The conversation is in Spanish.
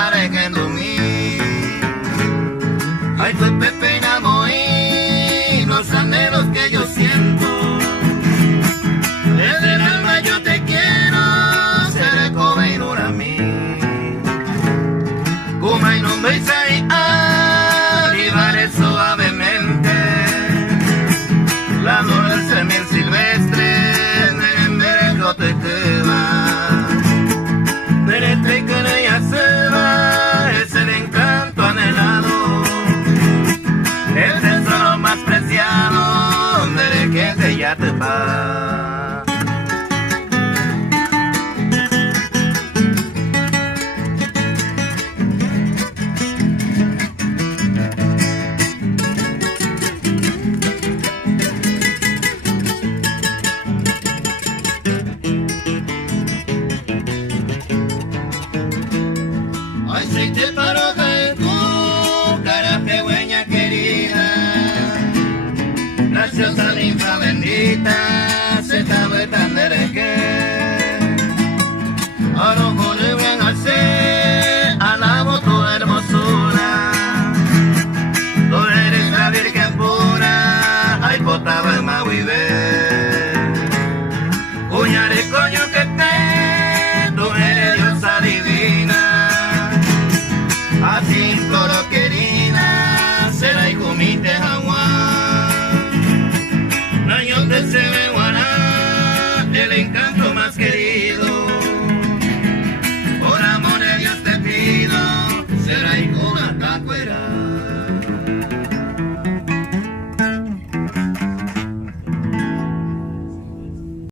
parecendo mí. Ay, pues Pepe Namoí, los anhelos que yo siento. Desde el alma yo te quiero, seré como inura a mí. Como y no me dice arribaré suavemente. La flor del semil silvestre, en verano te quema. Penetré con ella se va, es el encanto anhelado. El tesoro más preciado, de que de ella te va. Ay, si te paro de tu cara pequeña querida, gracias a la infra bendita, se sabe tan de que